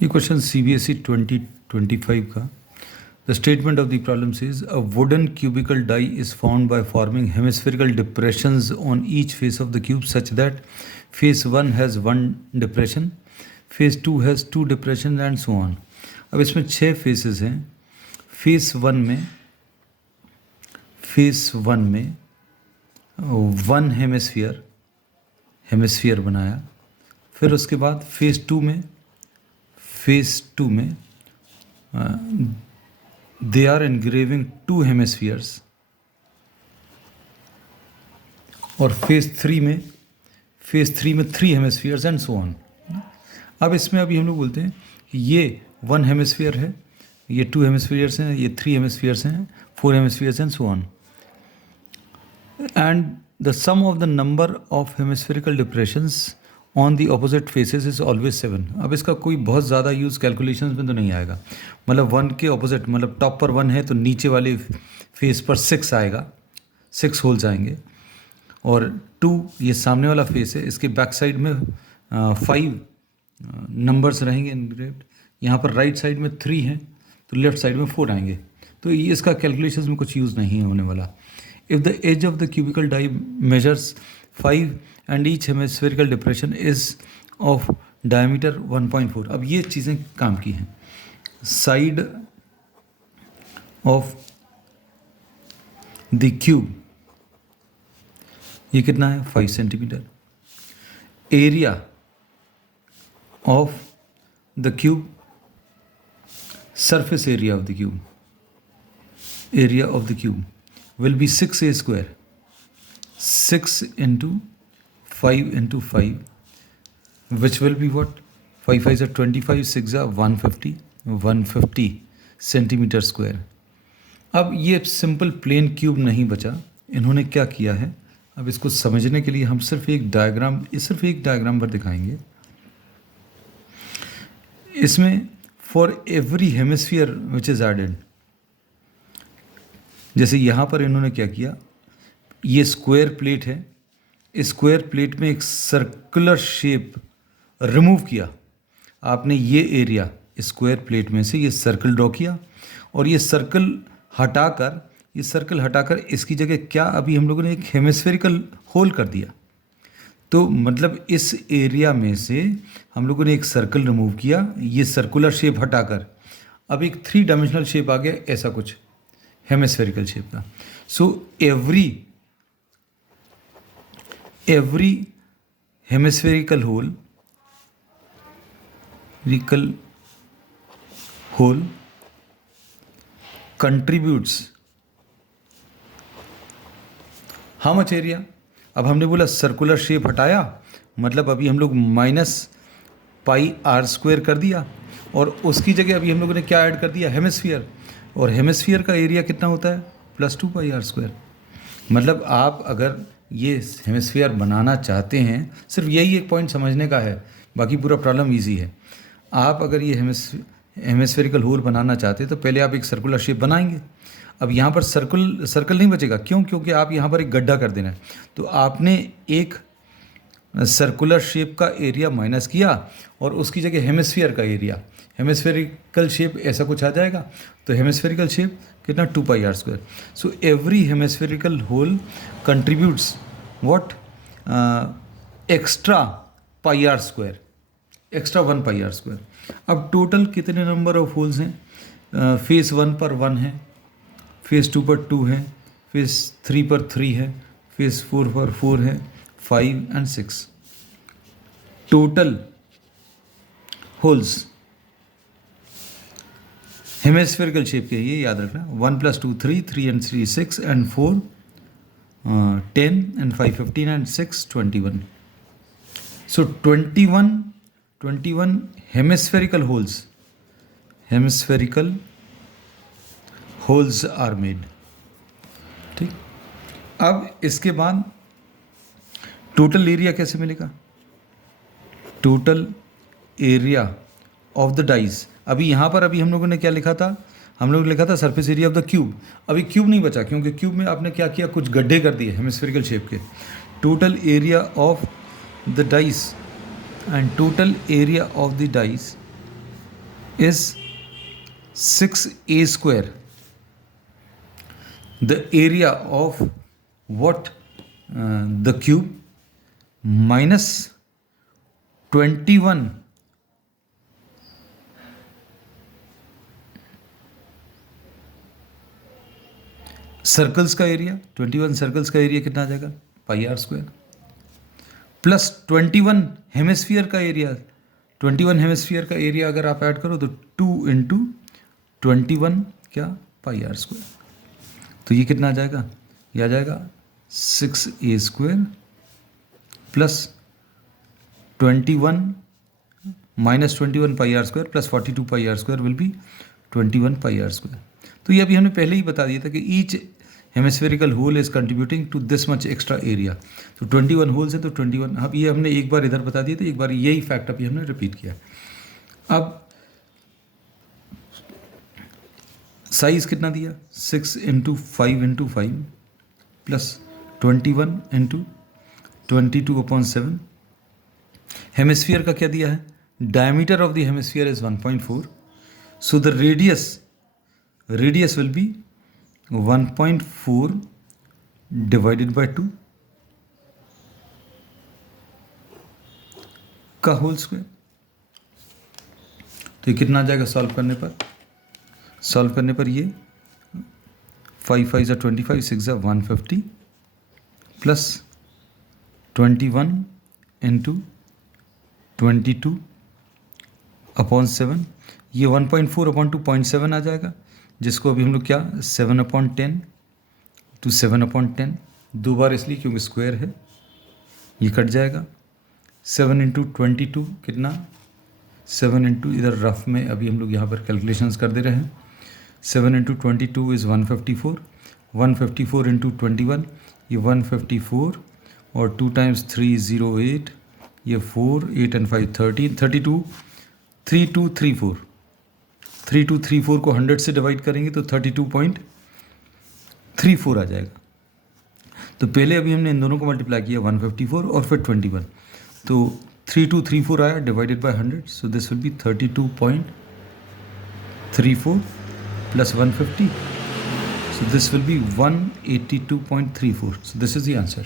ये question CBSE 2025 का. The statement of the problem says a wooden cubical die is formed by forming hemispherical depressions on each face of the cube such that face 1 has 1 depression, face 2 has 2 depressions and so on. अब इसमें 6 faces हैं. Face 1 में 1 hemisphere बनाया. फिर उसके बाद face 2 में they are engraving 2 hemispheres. और फेस 3 में 3 हेमिस्फीयर्स एंड सो ऑन. अब इसमें अभी हम लोग बोलते हैं कि ये 1 हेमिस्फीयर है, ये 2 हेमिस्फीयर्स हैं, ये 3 हेमिस्फीयर्स हैं, 4 hemispheres and so on. And the sum of the number of hemispherical depressions on the opposite faces is always 7. अब इसका कोई बहुत ज़्यादा यूज़ कैलकुलेशंस में तो नहीं आएगा. मतलब 1 के ऑपोजिट, मतलब टॉप पर 1 है तो नीचे वाले फेस पर 6 आएगा, 6 होल्स आएंगे. और 2 ये सामने वाला फेस है, इसके बैक साइड में 5 नंबर्स रहेंगे इनग्रेव्ड. यहाँ पर राइट साइड में 3 हैं तो लेफ्ट साइड में 4 आएंगे. तो ये इसका कैलकुलेशंस में कुछ यूज़ नहीं होने वाला. If the edge of the cubical die measures 5 and each hemispherical depression is of diameter 1.4. अब ये चीज़ें काम की हैं. साइड ऑफ द क्यूब ये कितना है 5 centimetre. Area of the cube, surface area of the cube will be 6a square. 6 into 5 into 5, which will be what? 5 5 are 25, 6 are 150 centimetre square. अब ये सिंपल प्लेन क्यूब नहीं बचा. इन्होंने क्या किया है, अब इसको समझने के लिए हम सिर्फ एक डायग्राम पर दिखाएंगे. इसमें for every hemisphere which is added, जैसे यहाँ पर इन्होंने क्या किया, ये स्क्वायर प्लेट है, इस स्क्वायर प्लेट में एक सर्कुलर शेप रिमूव किया आपने. ये एरिया इस स्क्वायर प्लेट में से ये सर्कल ड्रॉ किया और ये सर्कल हटाकर इसकी जगह क्या अभी हम लोगों ने एक हेमिस्फेरिकल होल कर दिया. तो मतलब इस एरिया में से हम लोगों ने एक सर्कल रिमूव किया, ये सर्कुलर शेप हटाकर अब एक 3 डायमेंशनल शेप आ गया, ऐसा कुछ हेमिस्फेरिकल शेप का. सो every hemispherical hole contributes how much area. अब हमने बोला सर्कुलर शेप हटाया, मतलब अभी हम लोग -πr² कर दिया और उसकी जगह अभी हम लोगों ने क्या ऐड कर दिया, हेमिस्फीयर. और हेमिस्फीयर का एरिया कितना होता है +2πr². मतलब आप अगर ये हेमिस्फीयर बनाना चाहते हैं, सिर्फ यही एक पॉइंट समझने का है, बाकी पूरा प्रॉब्लम इजी है. आप अगर ये हेमिस्फेरिकल होल बनाना चाहते हैं तो पहले आप एक सर्कुलर शेप बनाएंगे. अब यहाँ पर सर्कल नहीं बचेगा. क्यों? क्योंकि आप यहाँ पर एक गड्ढा कर देना है. तो आपने एक सर्कुलर शेप का एरिया माइनस किया और उसकी जगह हेमिस्फीयर का एरिया, हेमिस्फेरिकल शेप ऐसा कुछ आ जाएगा. तो हेमिस्फेरिकल शेप कितना 2πr². So every hemispherical hole contributes what, extra πr², extra 1πr². अब टोटल कितने नंबर ऑफ होल्स हैं? फेस 1 पर 1 है, फेस 2 पर 2 है, फेस 3 पर 3 है, फेस 4 पर 4 है, 5 and 6. Total holes hemispherical shape के, ये याद रखना. 1 + 2 3, 3 and 3 6 and 4 10 and 5 15 and 6 21. So 21 hemispherical holes are made. ठीक. अब इसके बाद टोटल एरिया कैसे मिलेगा? Total area of the dies. अभी यहाँ पर अभी हम लोगों ने क्या लिखा था, हम लोग लिखा था surface area of the cube. अभी क्यूब नहीं बचा क्योंकि क्यूब में आपने क्या किया, कुछ गड्ढे कर दिए हेमिस्फेरिकल शेप के. Total area of the dice and total area of the dice is 6a square. The area of what? The cube minus 21 circles का एरिया, 21 सर्कल्स का एरिया कितना आ जाएगा? Pi r square plus 21 hemisphere का area. 21 hemisphere का area अगर आप add करो तो 2 इंटू 21 क्या? Pi r square. तो ये कितना आ जाएगा? ये आ जाएगा 6a square plus 21 minus 21 pi r square plus 42 pi r square will be 21 pi r square. तो ये अभी हमने पहले ही बता दिया था कि each hemispherical hole is contributing to this much extra area. तो 21 होल्स है तो 21, अब ये हमने एक बार इधर बता दिया था, एक बार यही फैक्ट अभी हमने रिपीट किया। अब साइज कितना दिया? 6 into 5 into 5 plus 21 into 22/7। Hemisphere का क्या दिया है? Diameter of the hemisphere is 1.4, so the radius will be 1.4 divided by 2 का होल स्क्वायर। तो ये कितना आ जाएगा सॉल्व करने पर? सॉल्व करने पर ये 5 5 ज़ा 25, 6 ज़ा 150 प्लस 21 इंटू 22/7, ये 1.4/2.7 आ जाएगा, जिसको अभी हम लोग क्या 7/10 to 7/10, दो बार इसलिए क्योंकि स्क्वायर है, ये कट जाएगा। 7 इंटू 22 कितना? 7 इंटू, इधर रफ में अभी हम लोग यहाँ पर कैलकुलेशंस कर दे रहे हैं। 7 इंटू 22 इज़ 154, 154 इंटू 21 ये 154 और 2 टाइम्स 3 08, ये 4 8 and 5 13, 32 3234, 3234 को 100 से डिवाइड करेंगे तो 32.34 आ जाएगा। तो पहले अभी हमने इन दोनों को मल्टीप्लाई किया 154 और फिर 21, तो 3234 आया divided by 100, so this will be 32.34 plus 150, so this will be 182.34, so this is the answer.